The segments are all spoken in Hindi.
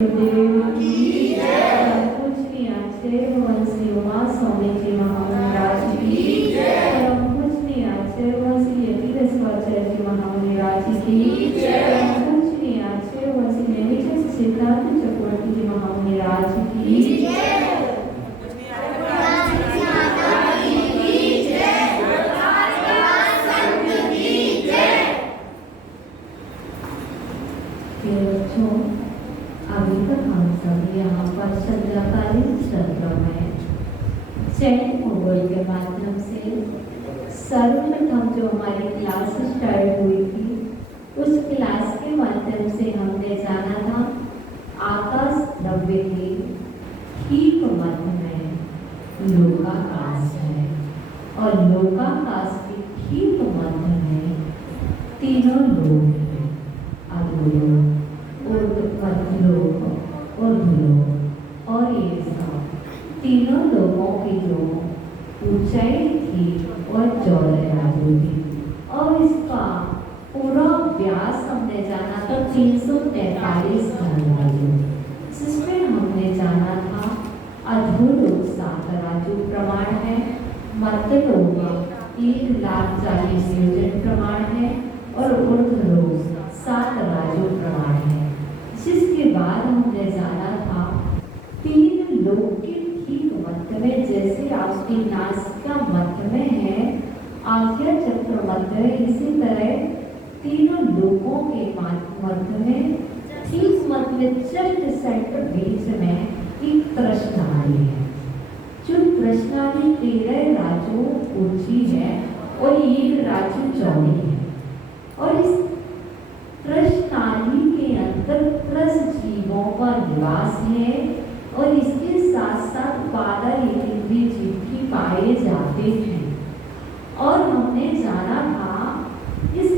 देव की जय। पूजनीय आचार्य भगवान श्री उमा स्वामी जी महाराज की जय। परम पूजनीय आचार्य भगवान श्री यतीन्द्र शिवाचार्य जी महाराज की जय। परम पूजनीय आचार्य भगवान श्री नैमिषारण्य सिद्धार्थ चक्रवर्ती जी महाराज की जय। अभी तक हम सब यहाँ पर संध्याकालीन सत्र में चैन मोबाइल के माध्यम से सर्वप्रथम जो हमारी क्लास स्टार्ट हुई थी उस क्लास के माध्यम से हमने जाना था आकाश द्रव्य के ठीक मध्य में लोकाकाश है और लोकाकाश के ठीक मध्य में तीनों लोग हैं, अधोलोक, मध्यलोक और भूलोक। और ये सब तीनों लोगों की जो ऊंचाई थी और चौड़ाई थी और इसका पूरा व्यास हमने जाना था 343 घनराजू, जिसमें हमने जाना था अधोलोक 7 राजू प्रमाण है, मध्यलोक 1,40,000 योजन प्रमाण है और ऊर्ध्वलोक 7 राजू प्रमाण है। जिसके बाद हमने जाना था 3 लोक के ठीक मध्य में, जैसे आपकी नासिका मध्य में है, आज्ञा चक्र मध्य में, इसी तरह तीनों लोकों के मध्य में ठीक मध्य जस्ट सेंटर बीच में एक प्रश्नाली है। जो प्रश्नाली 13 राजू ऊंची है और 1 राजू चौड़ी है और इस प्रश्नाली के अंदर 10 जीवों का निवास है और इसके साथ साथ 12 इंद्रिय जीव भी पाए जाते हैं। और हमने जाना था इस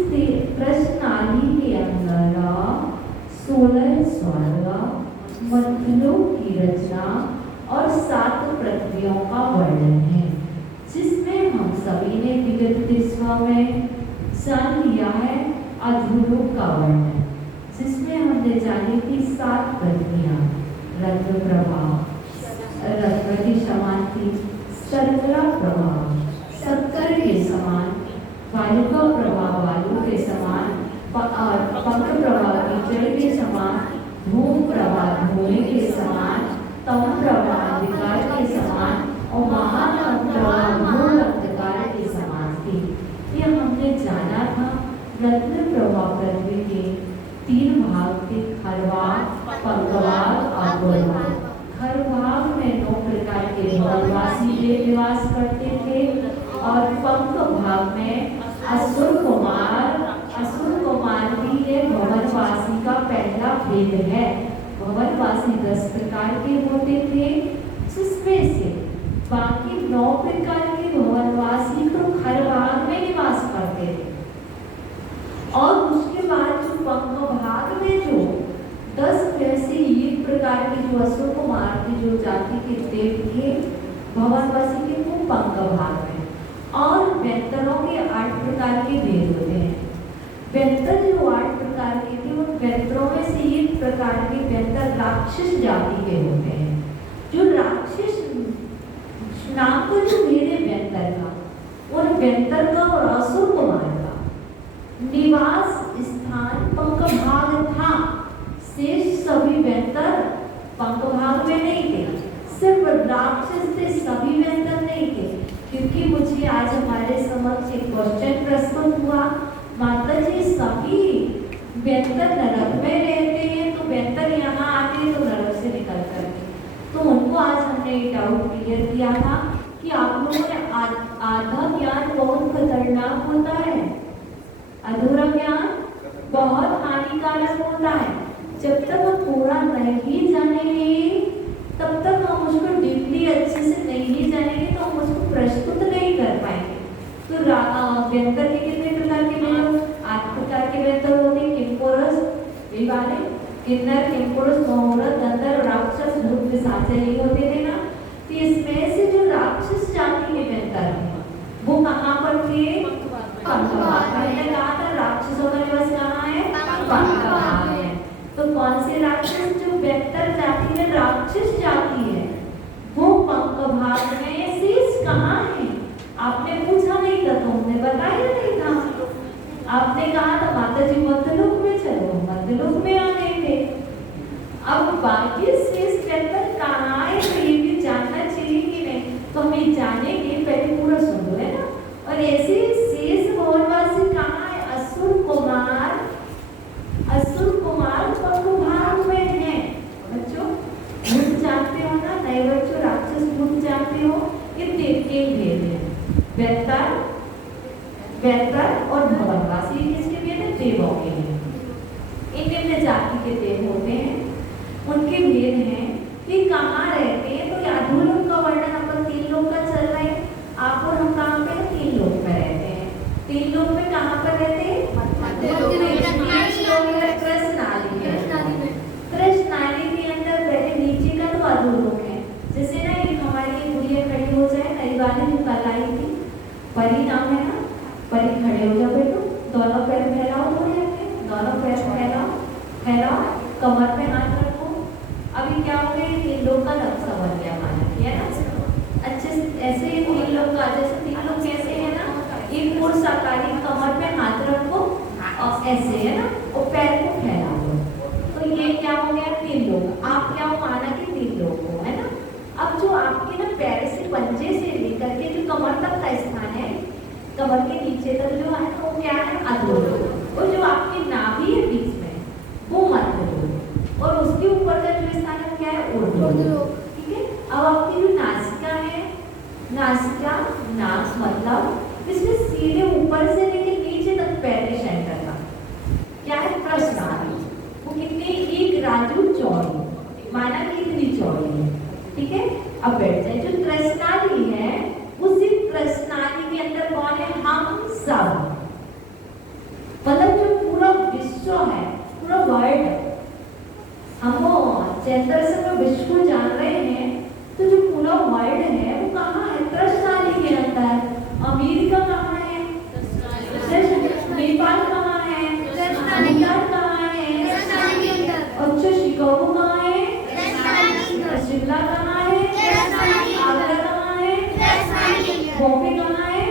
प्रश्नाली के अंदर 16 स्वर्ग, मध्यलोक की रचना और 7 पृथ्वियों का वर्णन है, जिसमें हम सभी ने विगत दिशा में जान लिया है अधोलोक का वर्णन, जिसमें हमने जानी थी 7 पृथ्वियां, रत्न प्रभा रत्न के समान थी, शर्करा प्रभा शक्कर के समान, वायु का प्रभाव वायु के समान, पंख प्रभाव कीचड़ के समान, धूम प्रभाव धुएं के समान, तम प्रभाव विकार के समान और महातम प्रभाव अंधकार के समान थी। ये हमने जाना था। रत्न प्रभाव पृथ्वी के 3 भाग थे, खरभाग, पंखभाग और गोलभाग। खरभाग में 9 प्रकार के भवनवासी देव निवास करते थे और पंख भाग में असुर कुमार भी ये भवनवासी का पहला भेद है। भवनवासी 10 प्रकार के होते थे, जिसमें से बाकी 9 प्रकार के भवनवासी तो खरभाग में निवास करते थे और उसके बाद जो पंख भाग में जो 10 वैसे 1 प्रकार के जो असुर कुमार की जो जाति के देव थे भवनवासी के, वो पंख भाग में। और व्यंतरों के 8 प्रकार के भेद होते हैं। व्यंतर जो 8 प्रकार के थे उन व्यंतरों में से 1 प्रकार के व्यंतर राक्षस जाति के होते हैं। जो राक्षस नाम को जो मेरे व्यंतर का और व्यंतर का और असुर कुमार का निवास स्थान पंख भाग था। शेष सभी व्यंतर पंख भाग में नहीं थे, सिर्फ राक्षस थे, सभी व्यंतर नहीं थे। क्योंकि मुझे आज हमारे समक्ष एक क्वेश्चन प्रस्तुत हुआ, माता जी सभी व्यंतर नरक में रहते हैं तो व्यंतर यहाँ आते हैं तो नरक से निकल करके, तो उनको आज हमने ये डाउट क्लियर किया था कि आप लोगों ने आधा ज्ञान बहुत खतरनाक होता है, अधूरा ज्ञान बहुत हानिकारक होता है। जब तक हम पूरा नहीं जानेंगे तब तक हम उसको डीपली अच्छे से नहीं जानेंगे तो हम उसको प्रस्तुत नहीं कर पाएंगे। तो व्यंतर के कितने प्रकार के हैं? 8 प्रकार के व्यंतर होते हैं। किंपुरुष, ये वाले किन्नर, किंपुरुष, मोहरत, दंतर, राक्षस, भूत, पिशाच, ये होते थे ना। तो इसमें से जो राक्षस जाति के व्यंतर हैं वो कहाँ पर थे? पंख भाग। मैंने कहा था राक्षसों का निवास कहाँ है? पंख भाग है। तो कौन से राक्षस? जो व्यंतर राक्षस जाति है वो पंख भाग में शेष कहाँ है? आपने पूछा नहीं था तो हमने बताया नहीं था। आपने कहा था माता जी मध्यलोक में चलो, मध्यलोक में आ गए थे। अब बाकी शेष चक्कर कहाँ है तो ये भी जानना चाहिए कि नहीं? तो हम ये जानेंगे, पहले पूरा सुन लो, है ना। और ऐसे शेष भवनवासी कहाँ है? असुर कुमार, असुर कुमार पंखभाग में है। बच्चों भूत जानते हो ना? नए बच्चों राक्षस भूत जानते हो? ये देव के भेद है, वैतर, वैतर और भवनवासी किसके भेद है? देवों के हैं। इन निम्न जाति के देव होते हैं, उनके भेद हैं कि कहाँ रहते हैं। तो अधोलोक का वर्णन अपन 3 लोक का चल रहा है। आप और हम कहाँ पे? 3 लोक में रहते हैं। 3 लोक में कहाँ पर रहते हैं? कृष्णाली के अंदर पहले नीचे का तो अधोलोक है। जैसे ना एक हमारी गुड़िया खड़ी हो जाए, नई वाली जो कल आई थी, परी नाम है ना, परी खड़े हो जाओ बेटो, दोनों पैर फैलाओ, गुड़िया के दोनों पैर फैलाओ, फैलाओ, कमर पे हाथ रखो। अभी क्या हो गया? 3 लोक का नक्शा बन गया हमारा, है ना। अच्छे ऐसे ही 3 लोक का, जैसे 3 लोक कैसे है ना, एक पुरुष आकारी, कमर पे हाथ रखो और ऐसे, है ना, और पैर को फैलाओ। तो ये क्या हो गया? 3 लोक। आप क्या हो? माना कि 3 लोक हो, है ना। अब जो आपके ना पैर से, पंजे से लेकर के जो कमर तक का स्थान है, कमर के नीचे तक जो है वो क्या है? अधोलोक। और जो आपकी नाभि है बीच में वो मध्यलोक, और उसके ऊपर का जो स्थान है क्या है? ऊर्ध्वलोक। ठीक है। अब आपकी जो नासिका है, नासिका, नाक मतलब इसमें सीधे ऊपर से लेकर नीचे तक पैर के सेंटर का क्या है? कृष्णाली। वो कितनी? 1 राजू चौड़ी, माना कि इतनी चौड़ी है। ठीक है। अब बैठ जाए। जो कृष्णाली है उसी कृष्णाली के अंदर कौन है? हम सब, मतलब जो पूरा विश्व है, पूरा वर्ल्ड, हम चैत्र से में विश्व को जान रहे हैं, तो जो पूरा वर्ल्ड है वो कहाँ है? कृष्णाली के अंदर। अमेरिका कहाँ है? नेपाल कहाँ है? भूटान कहाँ है? अच्छा, शिकागो कहाँ है? शिमला कहाँ है? आगरा कहाँ है? बॉम्बे कहाँ है?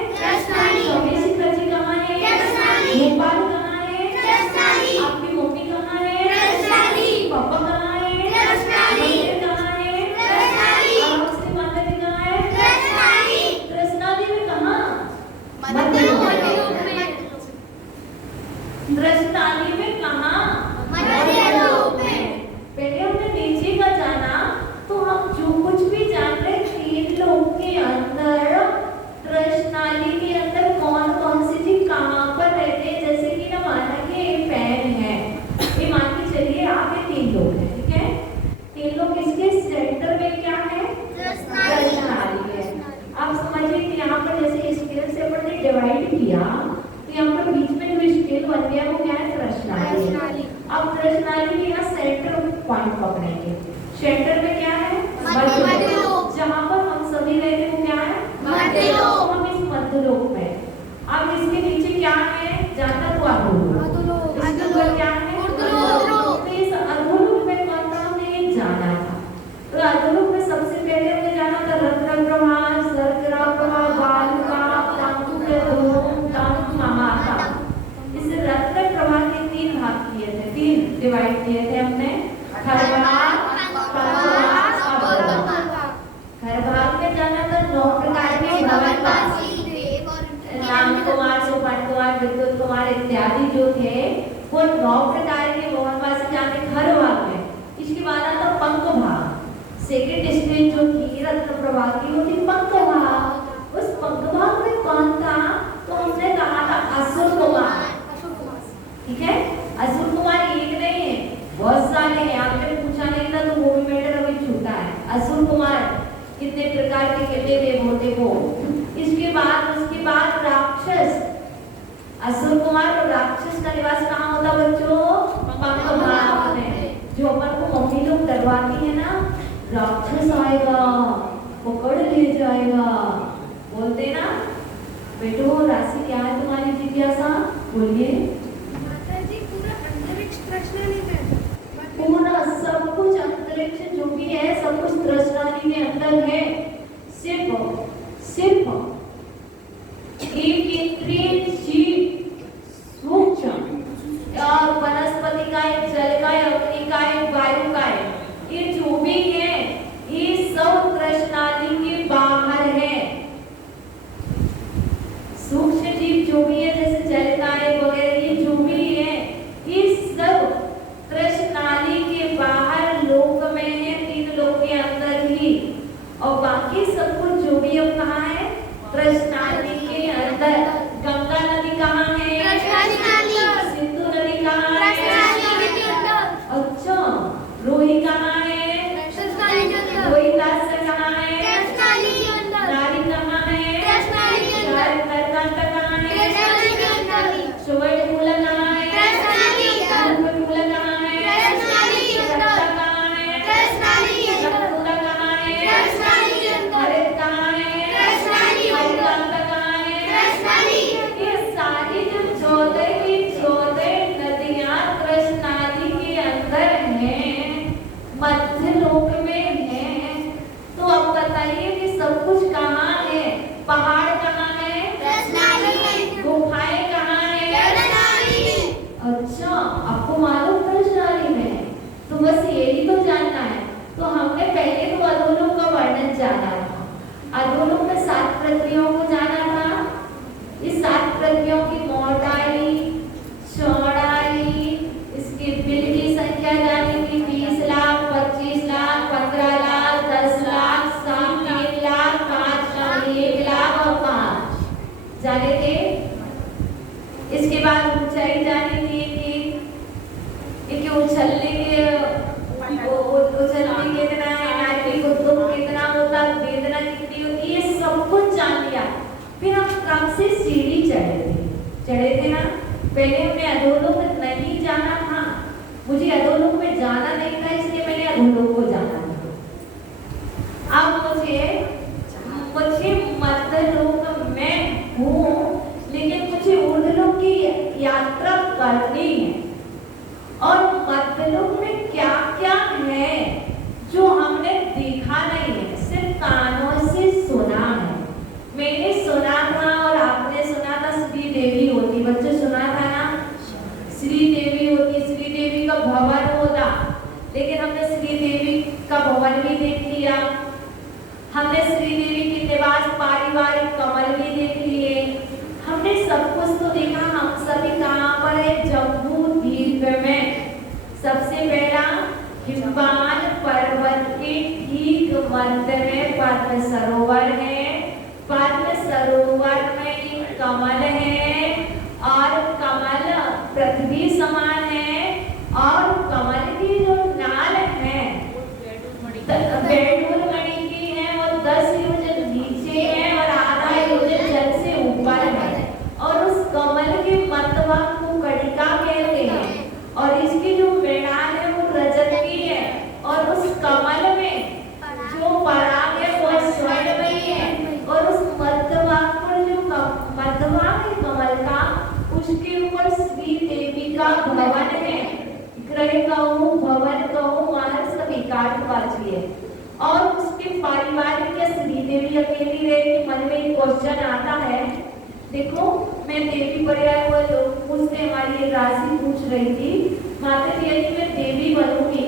स्वदेशी कच्ची कहाँ है? नेपाल कहाँ है? आपकी मम्मी कहाँ है? पापा कहाँ है? मंदिर कहाँ है? और उसकी माता जी कहाँ है? कृष्णाली में कहाँ? मध्यलोक में। कृष्णाली में कहाँ? मध्यलोक में। पहले हमने नीचे का जाना, तो हम जो कुछ भी जान रहे 3 लोक के अंदर, कृष्णाली के अंदर कौन कौन सी चीज कहाँ पर रहते हैं। जैसे कि ना माना कि ये पैन है, ये मान के चलिए आगे 3 लोग हैं। ठीक है। 3 लोग, इसके सेंटर में क्या है? कृष्णाली है। आप समझिए कि यहाँ पर जैसे स्केल से अपन ने डिवाइड किया, तो यहाँ पर बीच में जो स्केल बन गया वो क्या है? कृष्णाली। अब कृष्णाली में यहाँ सेंटर पॉइंट पकड़ेंगे। सेंटर में क्या है? मध्यलोक। जहाँ पर हम सभी रहते हैं वो क्या है? मध्यलोक। हम इस मध्यलोक में, अब इसके नीचे क्या है? जाना तो अधोलोक। इसके ऊपर क्या है? ऊर्ध्वलोक। तो इस अधोलोक में कौन था? हमने ये जाना था। तो अधोलोक में सबसे पहले हमने जाना था रत्न प्रभा, सर्करा प्रभा, बालुका, तांतुके धूम, तांतु महाका। इस रत्न प्रभा के 3 भाग किए थे, 3 डिवाइड किए थे हमने। हर भाग में जाना तो 9 प्रकार के भवनवासी, राम कुमार, सुपन कुमार, विद्युत कुमार इत्यादि जो थे वो 9 प्रकार के भवनवासी जाते हर भाग में। इसके बाद आता पंख भाग। सेकेंड स्टेज जो थी रत्न प्रभा की वो थी पंख भाग। उस पंख भाग में कौन था? तो हमने कहा था असुर कुमार। ठीक है। असुर कुमार एक नहीं है, बहुत सारे हैं। आपने पूछा नहीं था तो वो भी मैटर अभी छूटा है। असुर कुमार कितने प्रकार के कितने देव होते वो। इसके बाद उसके बाद राक्षस, असुर कुमार और राक्षस का निवास कहाँ होता बच्चों? पंख भाग में। जो अपन को मम्मी लोग डरवाती है ना, राक्षस आएगा पकड़ ले जाएगा, बोलते ना। बेटो राशि क्या है तुम्हारी जिज्ञासा? बोलिए। माताजी पूरा अंतरिक्ष कृष्णाली में, पूरा सब कुछ अंतरिक्ष जो भी उन लोगों को जाना था। अब मुझे मध्यलोक में हूँ, लेकिन मुझे उर्धलोक की यात्रा करनी है। और मध्यलोक में क्या क्या है जो हमने देखा नहीं है, सिर्फ कानों से सुना है। मैंने सुना था और आपने सुना था श्री देवी होती, बच्चे सुना था ना, श्री देवी होती, श्री देवी का भवन होता। लेकिन हमने श्री देवी का भवन भी देख लिया, हमने श्री देवी के निवास पारिवारिक कमल भी देख लिए, हमने सब कुछ तो देखा। हम सभी कहाँ पर है? जम्मू द्वीप में। सबसे पहला हिमवान पर्वत के ठीक मध्य में पद्म सरोवर है। पद्म सरोवर में एक कमल है और कमल पृथ्वी समान है, और कमल की जो नाल है बैडूल मणि की है, और 10 योजन नीचे है और आधा योजन जल से ऊपर है। और उस कमल के मतवा को कटिका कहते हैं, और इसकी जो मेड़ान है वो रजत की है, और उस कमल में जो पराग है वो स्वर्णमयी है। और उस मध्यवा पर जो मध्यवा है कमल का, उसके ऊपर श्री देवी का भवन है। ग्रह कहूँ, भवन कहूँ, वहाँ सब एकार्थवाची है। और उसके परिवार में क्या श्री देवी अकेली रहेगी? मन में एक क्वेश्चन आता है। देखो, मैं देवी परिवार को लोग पूछते, हमारी एक राशि पूछ रही थी, माता जी यदि मैं देवी बनूंगी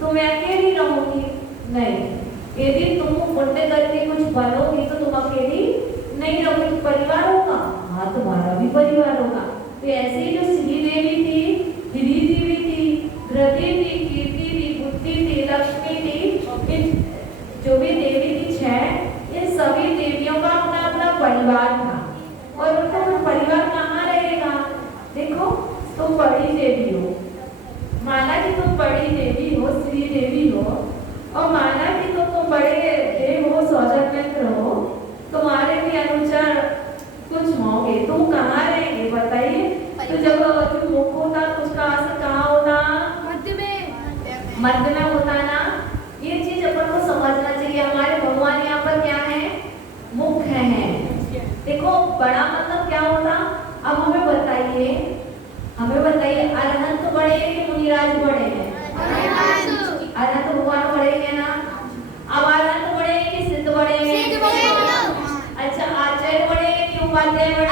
तो मैं अकेली रहूंगी? नहीं, यदि तुम पुण्य करके कुछ बनोगी तो तुम अकेली नहीं रहोगी, परिवार होगा। हाँ, तुम्हारा भी परिवार होगा। तो ऐसे ही जो श्री देवी थी, हिरी देवी थी, हृदय थी, कीर्ति थी, बुद्धि थी, लक्ष्मी थी, जो भी देवी थी 6, इन सभी देवियों का अपना अपना परिवार था। और उनका वो परिवार कहाँ रहेगा? देखो, तुम बड़ी देवी हो, माना कि तुम बड़ी देवी हो, श्री देवी हो, और माना कि तुम बड़े देव हो, सौजन्यत्र हो, तुम्हारे भी अनुचर कुछ होंगे, तुम कहाँ रहेंगे बताइए? तो जब जो मुख होता तो उसका आसन कहाँ होता? मध्य में होता ना। ये चीज अपन को समझना चाहिए। हमारे भगवान यहाँ पर क्या है? मुख्य है। देखो, बड़ा मतलब क्या होता? अब हमें बताइए, अरहंत बड़े हैं कि मुनिराज बड़े हैं? अरहंत भगवान बड़े हैं ना। अब अरहंत बड़े हैं कि सिद्ध बड़े हैं? अच्छा, आचार्य बड़े हैं कि उपाध्याय बड़े हैं?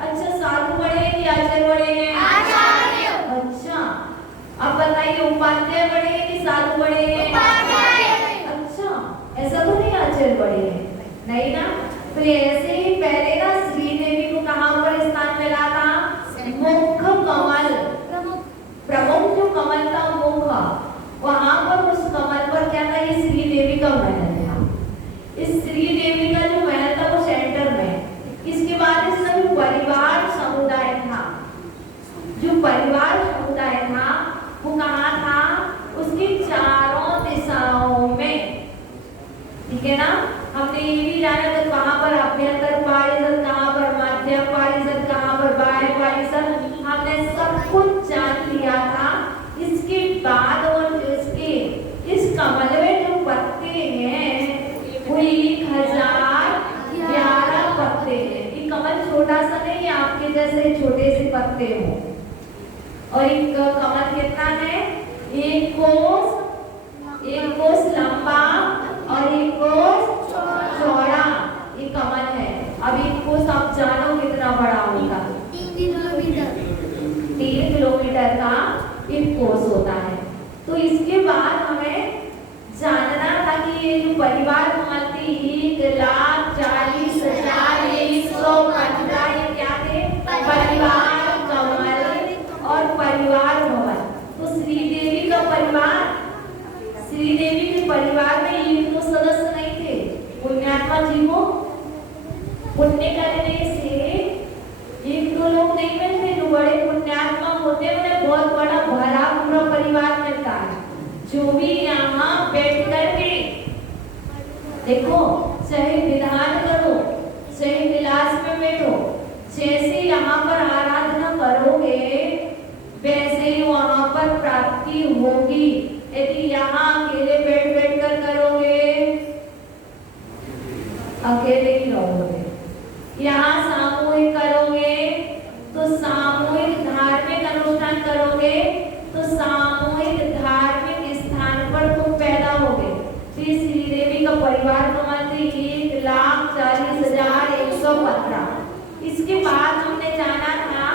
अच्छा, साधु बड़े हैं कि आचार्य बड़े हैं? अच्छा, अब बताइए, उपाध्याय बड़े हैं कि साधु बड़े हैं? अच्छा, ऐसा तो नहीं आचार्य बड़े हैं, नहीं ना। तो ऐसे ही पहले ना श्री देवी को कहाँ पर स्थान मिला था? मुख्य कमल, प्रमुख जो कमल था मुख, वहां पर उस कमल पर क्या था? ये श्री देवी का महल था। इस श्री देवी का जो महल था वो सेंटर में। इसके बाद इसका जो परिवार समुदाय था, जो परिवार समुदाय था वो कहाँ था? उसकी चारों दिशाओं में। ठीक है ना। हमने ये भी जाना था कहाँ पर अभ्यंतर पारिषद, कहाँ पर मध्य पारिषद, कहाँ पर बाह्य पारिषद, हमने सब कुछ जान लिया था। इसके बाद और जो इसके इस कमल में जो पत्ते हैं वो 1011 पत्ते हैं। ये कमल छोटा सा नहीं, आपके जैसे छोटे से पत्ते हो। और एक कमल कितना है? एक कोस लंबा और एक कोस चौड़ा ये कमल है। अब एक कोस आप जानो कितना बड़ा होगा? 3 किलोमीटर का एक कोस होता है। तो इसके बाद हमें जानना था कि ये जो परिवार कमल थी 1,40,115 ये क्या थे? परिवार कमल और परिवार भवन। तो श्री देवी का परिवार, श्री देवी के परिवार में एक दो सदस्य नहीं थे। पुण्यात्मा जी को पुण्य करने से एक दो लोग नहीं मिलते। जो बड़े पुण्यात्मा होते हैं उन्हें बहुत बड़ा भरा पूरा परिवार मिलता है। जो भी यहाँ बैठ करके देखो, चाहे विधान करो, चाहे विलास में बैठो, जैसे यहाँ पर आराधना करोगे वैसे ही वहाँ पर प्राप्ति होगी। यदि बाद हमने जाना था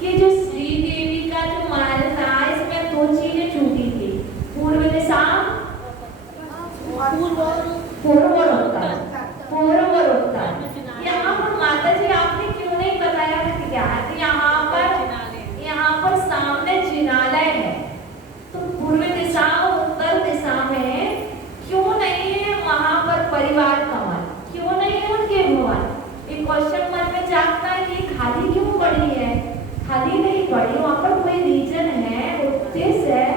कि जो श्री देवी का जो महल था इसमें दो चीजें छूटी थी, पूर्व दिशा, पूर्व और उत्तर, पूर्व और उत्तर। यहाँ पर माता जी आपने क्यों नहीं बताया था क्या? यहाँ पर सामने जिनालय है, तो पूर्व दिशा और उत्तर दिशा में क्यों नहीं है वहां पर परिवार कमल, क्यों नहीं है उनके भवन? एक क्वेश्चन मन में जागता है कि खाली क्यों पड़ी है? खाली नहीं पड़ी, वहां पर कोई रीजन है, उद्देश्य है।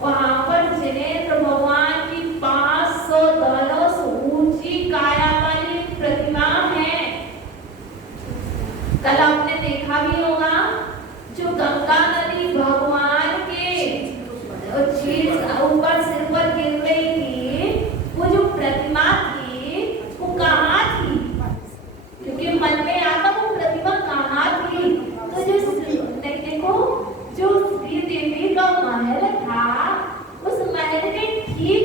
वहां पर जिनेंद्र भगवान की 500 धनुष ऊंची काया वाली प्रतिमा है। कल आपने देखा भी होगा जो गंगा नदी भगवान के ऊपर सिर पर गिर रही थी, वो जो प्रतिमा थी वो कहाँ थी? क्योंकि मन में आता वो प्रतिमा कहाँ थी। तो जो देखो जो श्री देवी का महल था उस महल के ठीक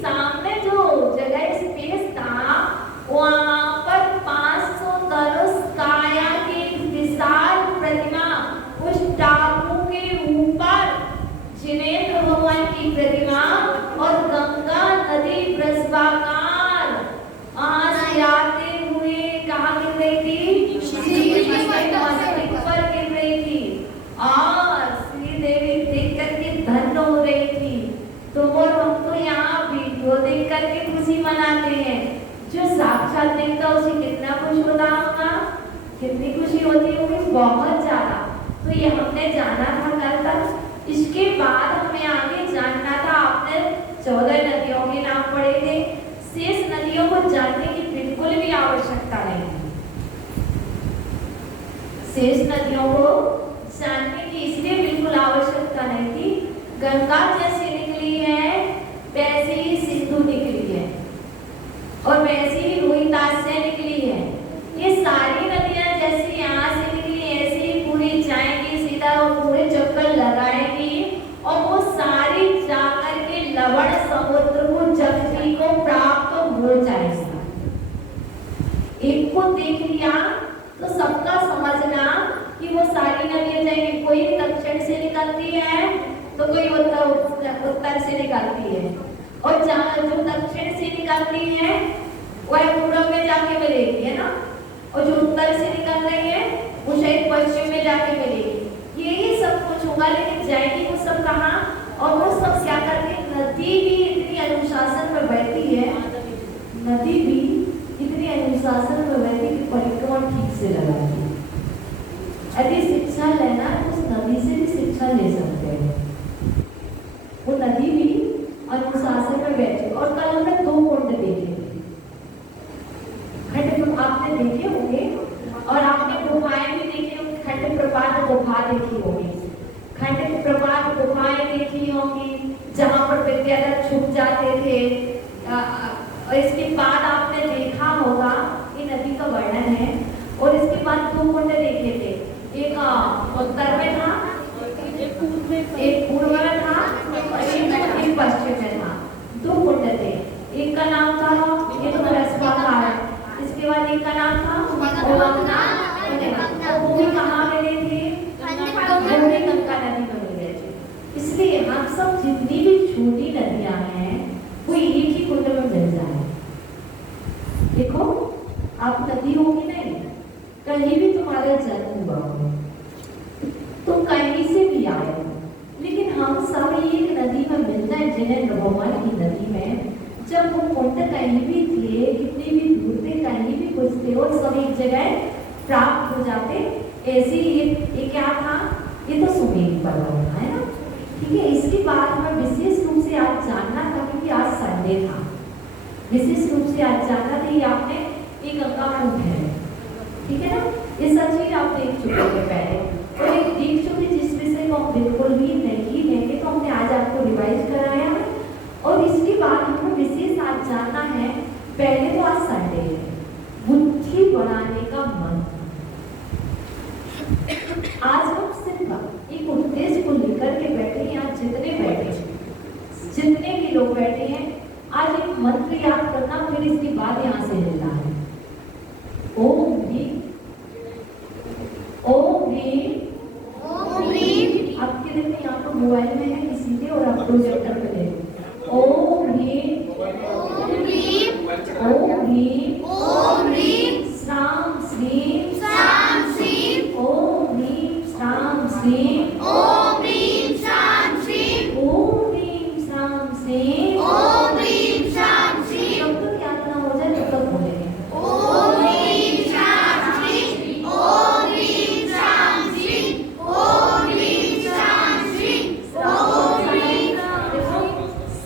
सामने जो जगह स्पेस था वहां पर 500 धनुष काया की विशाल प्रतिमा, उस टापू के ऊपर जिनेंद्र भगवान की प्रतिमा और गंगा नदी वृषभाकार वहां से आते हुए कहाँ गिर रही थी? मस्तक पर गिर रही थी और श्री देवी देख करके धन्य हो रही थी। तो वो हम तो यहाँ वीडियो देख करके खुशी मनाते हैं, जो साक्षात देखता उसे कितना खुश होता होगा, कितनी खुशी होती होगी, बहुत ज्यादा। तो ये हमने जाना था कल तक। इसके बाद हमें आगे जानना था, आपने 14 नदियों के नाम पढ़े थे। शेष नदियों को जानने की बिल्कुल भी आवश्यकता नहीं, शेष नदियों को जानने की इसलिए बिल्कुल आवश्यकता नहीं थी। गंगा जैसे निकली है वैसे ही सिंधु निकली है और वैसे ही रोहिताश से निकली है। ये सारी नदियां जैसे यहाँ से निकली ऐसे ही पूरी जाएंगी सीधा और पूरे चक्कर लगाएंगी और वो सारी जाकर के लवण समुद्र को जगती को प्राप्त हो जाएगी। एक को देख लिया तो सबका समझना कि वो सारी नदियां जाएंगी, कोई दक्षिण से निकलती है तो कोई उत्तर से निकलती है, और जहाँ जो दक्षिण से निकलती है वह पूर्व में जाके मिलेगी, है ना, और जो उत्तर से निकल रही है वो शायद पश्चिम में जाके मिलेगी। यही सब कुछ होगा, लेकिन जाएगी वो सब कहाँ? और वो सब क्या करके नदी भी इतनी अनुशासन में बैठी है, नदी भी इतनी अनुशासन में बैठी कि परिक्रमा ठीक से लगाती है। यदि शिक्षा लेना उस नदी से भी शिक्षा ले सकते हैं। वो नदी भी अनुशासन में बैठी। और कल हमने 2 कुंड देखे थे, खंड आपने देखे होंगे, और आपने गुफाएं भी देखी होंगी, खंड प्रपात गुफा देखी होगी, खंड प्रपात गुफाएं देखी होंगी जहाँ पर विद्याधर छुप जाते थे। और इसके बाद आपने देखा होगा ये नदी का वर्णन है। और इसके बाद 2 कुंड देखे थे, एक उत्तर में था, एक पूर्व में था, एक पश्चिम में था। 2 कुंड थे, एक का नाम था ये तो रसवाकार, इसके बाद एक का नाम था वो भी कहाँ मिले थे? गंगा नदी में मिले थे। इसलिए हम सब जितनी भी छोटी नदियां हैं वो एक ही कुंड में मिल जाए। देखो आप नदी होगी नहीं, कहीं भी तुम्हारा जन्म हुआ हो तो कहीं से भी आए, लेकिन हम सब एक नदी में मिलते हैं, जिनेंद्र भगवान की नदी में। जब वो कुंड कहीं भी थे, कितनी भी दूर थे, कहीं भी कुछ थे, और सब एक जगह प्राप्त हो जाते। ऐसे ये क्या था? ये तो सुमेरु पर्वत था, है ना, ठीक है। इसके बाद हमें विशेष रूप से आज जानना था, क्योंकि आज संडे था, विशेष रूप से आज जानना था कि आपने एक गंगा कूप है, ठीक है ना, ये सब चीज आप देख चुके हैं पहले, और एक देख चुके जिस विषय को आप बिल्कुल भी नहीं लेंगे, तो हमने आज आपको रिवाइज कराया है। और इसके बाद हमें विशेष आज जानना है, पहले तो आज संडे है, बुद्धि बढ़ाने का मंत्र। आज हम सिर्फ एक उद्देश्य को लेकर के बैठे हैं, आज जितने भी लोग बैठे हैं, आज एक मंत्र याद करना, फिर इसके बाद यहाँ से लेना है। मोबाइल में है इसीलिए, और आप प्रोजेक्टर पे दे। ओम ह्रीं श्राम श्रीं ओम ह्रीं श्राम श्रीं ओम ह्रीं श्राम श्रीं जब तक याद ना हो जाए तब तक बोलेंगे।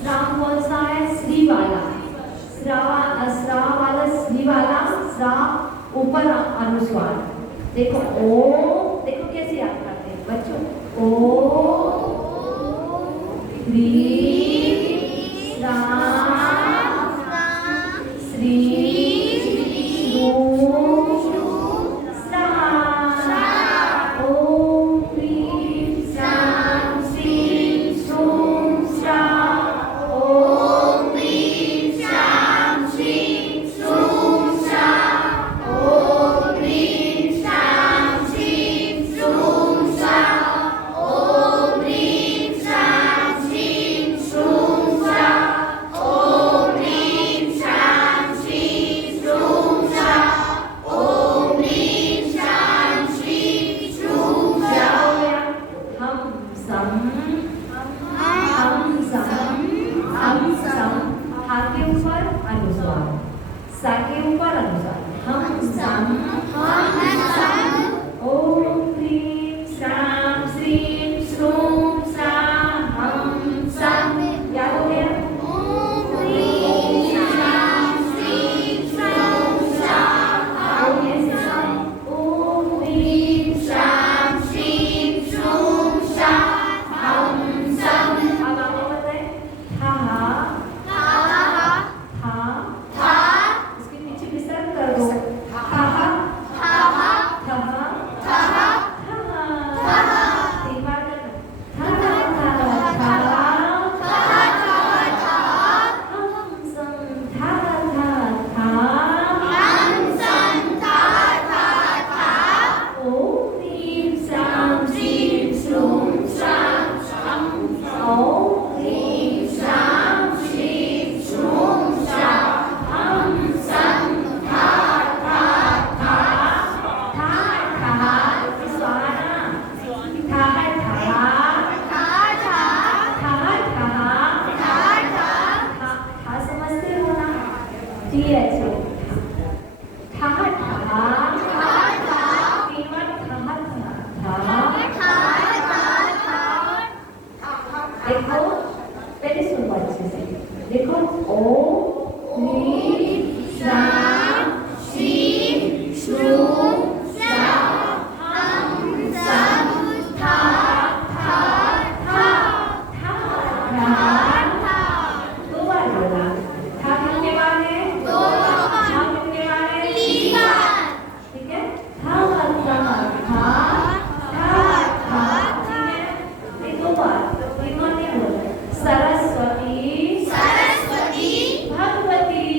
श्राम कौन सा है? श्री वाला, श्रा वाला, श्री वाला, श्रा ऊपर अनुस्वार। देखो ओ, देखो कैसे याद करते हैं बच्चों। ओ ह्रीं श्राम श्रीं स्रां। ओम ह्रीं श्रां श्रीं स्रां। ओम ह्रीं श्रां श्रीं स्रां। ओम ह्रीं श्रां श्रीं स्रां। ओम ह्रीं श्रां श्रीं स्रां। ओम ह्रीं श्रां श्रीं स्रां। ओम ह्रीं श्रां श्रीं स्रां। हम सम हा के ऊपर अनुस्वार, सा के ऊपर अनुस्वार। हम सम ओम ह्रीं श्रां श्रीं स्रां। हम सम, याद हो गया? ओम ह्रीं श्रां श्रीं स्रां। ओम ह्रीं श्रां श्रीं स्रां। हम सम। अब आगे बताएं। था, इसके पीछे विसर्ग कर दो। तीन बार कर दो। हम सम था। ओम ह्रीं श्रां श्रीं स्रां। ओम ह्रीं श्रां श्रीं स्रां। हम सम था। समझते हो ना? जी ऐसे देखो, पहले सुनो अच्छे से। देखो ओम ह्रीं श्रां श्रीं स्रां। हम सम था। दो बार बोला। था कितने बार है? दो बार। कितने बार है? 3 बार। ठीक है। था दो बार, तीनों ने बोला। सरस्वती भगवती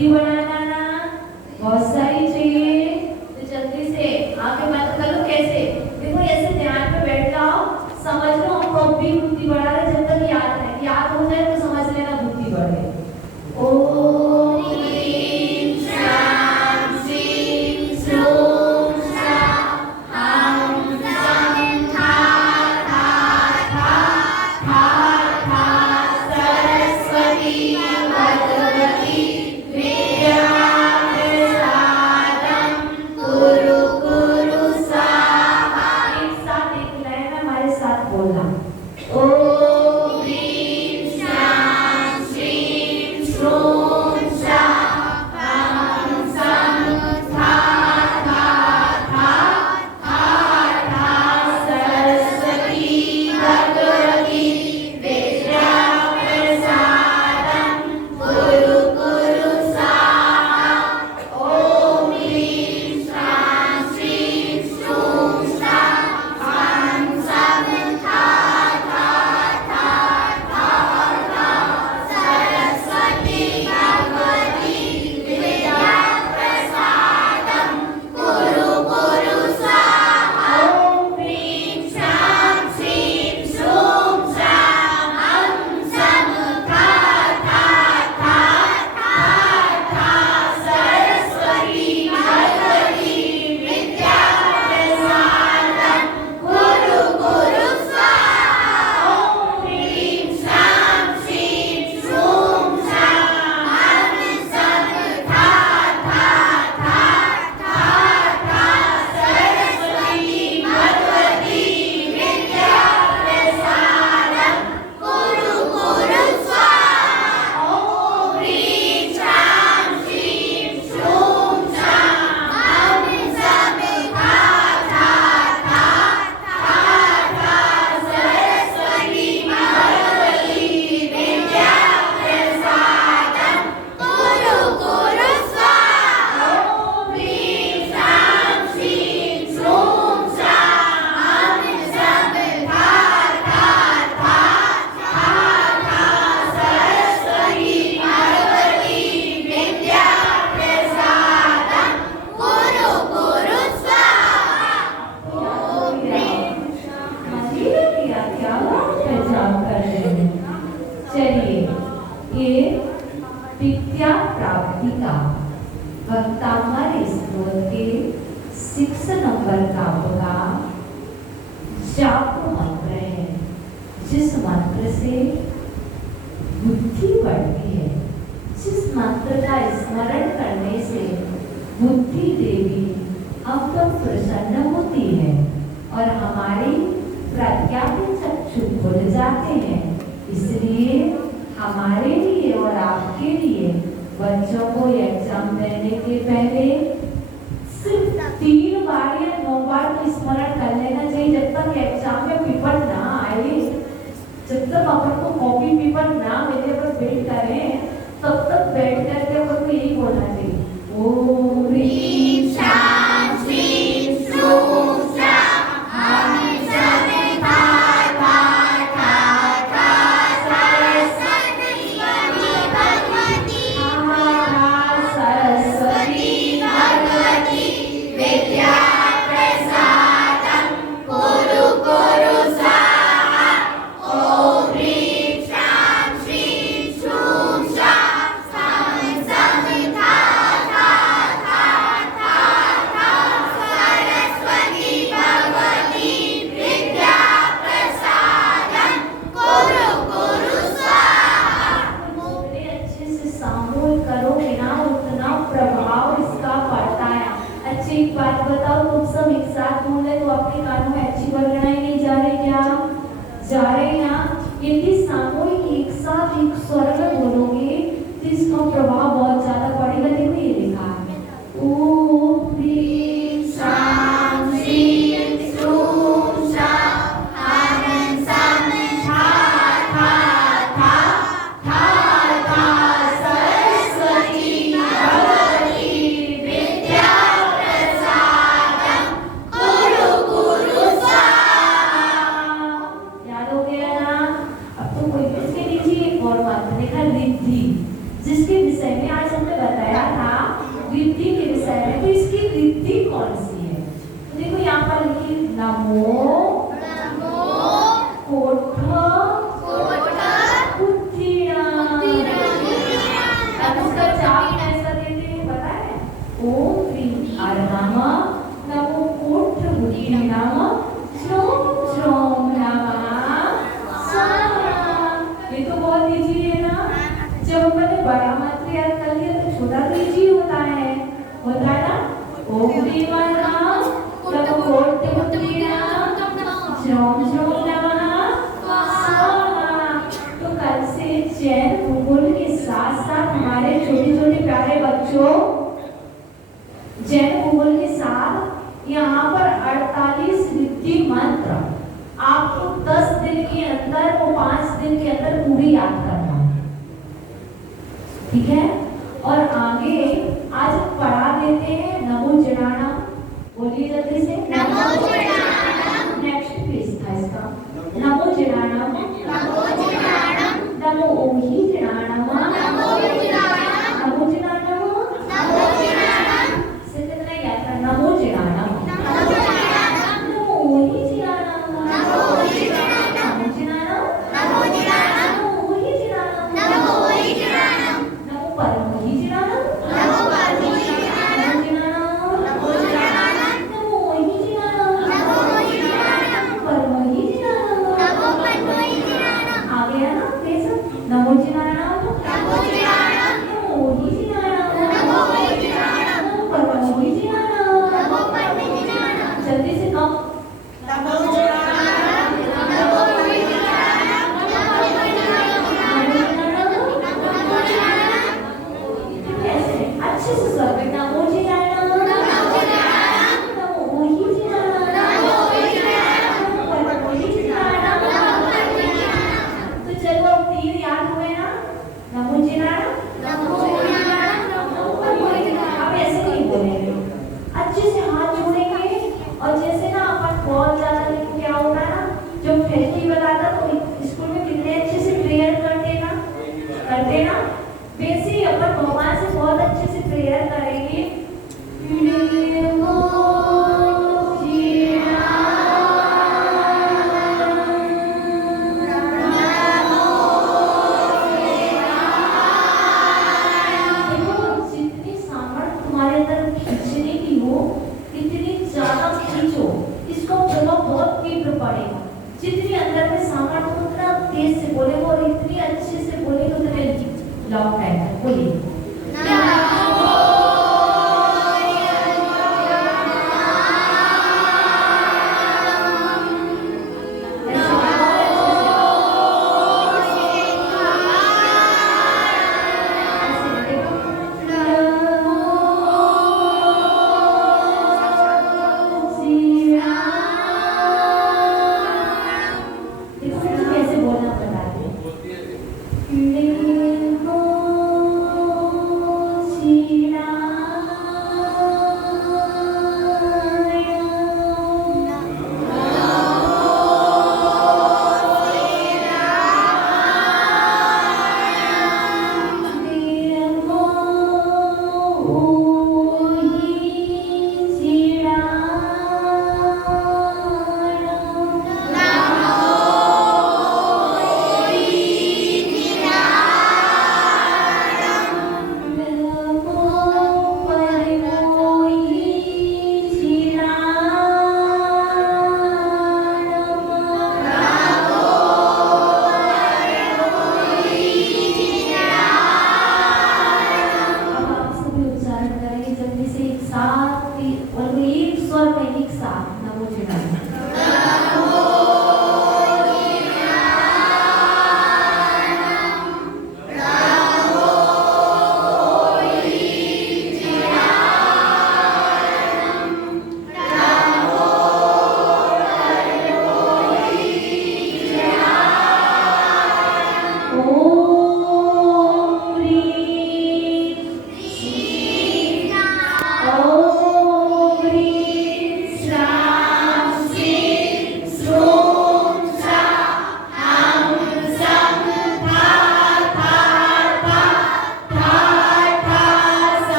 बुद्धि बढ़ाना ना बहुत सारी चाहिए। तो जल्दी से आगे बात कर लो कैसे। देखो ऐसे ध्यान में बैठ जाओ, समझ लो हमको अब भी बुद्धि बढ़ा रहे, जब तक याद है, याद हो जाए तो समझ लेना बुद्धि बढ़े। ओम ह्रीं श्रां श्रीं श्रूं श्रां हं सं था था था था था सरस्वती भगवती विद्या प्रसादं कुरु कुरु स्वाहा। एक साथ एक लाइन में हमारे साथ बोलना। ओम ह्रीं श्रां श्रीं श्रूं श्रां हं सं था था था था था सरस्वती भगवती विद्या प्रसादं कुरु कुरु स्वाहा। ओम ह्रीं श्रां श्रीं श्रूं श्रां हं सं था था था था था सरस्वती भगवती विद्या प्रसादं कुरु कुरु स्वाहा। ओम ह्रीं श्रां श्रीं श्रूं श्रां हं सं था था था था था सरस्वती भगवती विद्या प्रसादं कुरु कुरु स्वाहा। ओम ह्रीं श्रां श्रीं श्रूं श्रां हं सं था था था था था सरस्वती भगवती विद्या प्रसादं कुरु कुरु स्वाहा। ओम ह्रीं श्रां श्रीं श्रूं श्रां हं सं था था था था था सरस्वती भगवती विद्या प्रसादं कुरु कुरु स्वाहा। ओम ह्रीं श्रां श्रीं श्रूं श्रां हं सं था था था था था सरस्वती भगवती विद्या प्रसादं कुरु कुरु स्वाहा। ओम ह्रीं किया क्या पहचान कर रहे हैं। चलिए ये विद्या प्राप्ति का वक्तामर स्त्रोत के 6 नंबर का होगा जाप मंत्र है, जिस मंत्र से बुद्धि बढ़ती है, जिस मंत्र का स्मरण करने से बुद्धि देवी अब तो प्रसन्न होती है और हमारी प्रज्ञा के चक्षु खुल जाते हैं। इसलिए हमारे लिए और आपके लिए बच्चों को एग्जाम देने के पहले सिर्फ 3 बार या 9 बार तो स्मरण कर लेना चाहिए, जब तक एग्जाम में पेपर ना आए, जब तक अपन को कॉपी पेपर ना मिले, पर वेट करें, तब तक बैठ करके अपन को यही बोलना चाहिए। ओम ह्रीं श्रां श्रीं श्रूं श्रां हं सं था था था था सरस्वती भगवती सरस्वती भगवती विद्या प्रसादं कुरु कुरु स्वाहा। ओम ह्रीं श्रां श्रीं नमो कोठ अब इसका चाप कैसा देते हैं पता है? ओम क्रीम नमः नमो कोठ नमः श्रोम श्रोम नमः स्वाहा। ये तो बहुत इजी है ना। जब मैंने बड़ा मंत्र याद कर लिया तो छोटा तो इजी होता है ना। ओम क्रीम नमः नमो कोठ श्रोम श्रोम नमः स्वाहा। तो कल से जैन भूगोल के साथ साथ हमारे छोटे छोटे प्यारे बच्चों जैन भूगोल के साथ यहाँ पर 48 रिद्धि मंत्र आपको 10 दिन के अंदर वो 5 दिन के अंदर पूरी याद करना है, ठीक है। और आगे आज पढ़ा देते हैं नमो जनाना। बोलिए जल्दी से नमो जनाना। नेक्स्ट पेज था इसका नमो जनाना नमो ओहि जनाना नमो जनाना से कितना याद करना। नमो जनाना नमो ओहि जनाना नमो जनाना नमो ओहि जनाना नमो परमोहि जनाना नमो ओहि जनाना परमोहि जनाना। आ गया ना कैसा? नमो जनाना नमो ओहि जनाना नमो परमोहि जनाना। जल्दी से कहो नमो कैसे? अच्छे से स्वर में नमो जनाना नमो ओहि जनाना नमो परमोहि जनाना। तो चलो अब 3 याद हुए ना। नमो जनाना नमो परमोहि जनाना। अब ऐसे नहीं बोलेंगे, अच्छे से हाथ जोड़ेंगे। और जैसे ना अपन बहुत ज्यादा क्या होता है ना, जब फेस्टिवल आता तो स्कूल में कितने अच्छे से प्रेयर करते ना। वैसे ही अपन भगवान से बहुत अच्छे से प्रेयर करें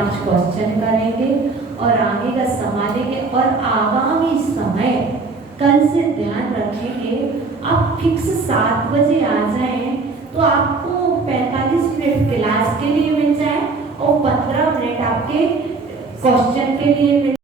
5 क्वेश्चन करेंगे और आगे का संभालेंगे। और आगामी समय कल से ध्यान रखेंगे, आप फिक्स 7 बजे आ जाएं तो आपको 45 मिनट क्लास के लिए मिल जाए और 15 मिनट आपके क्वेश्चन के लिए मिल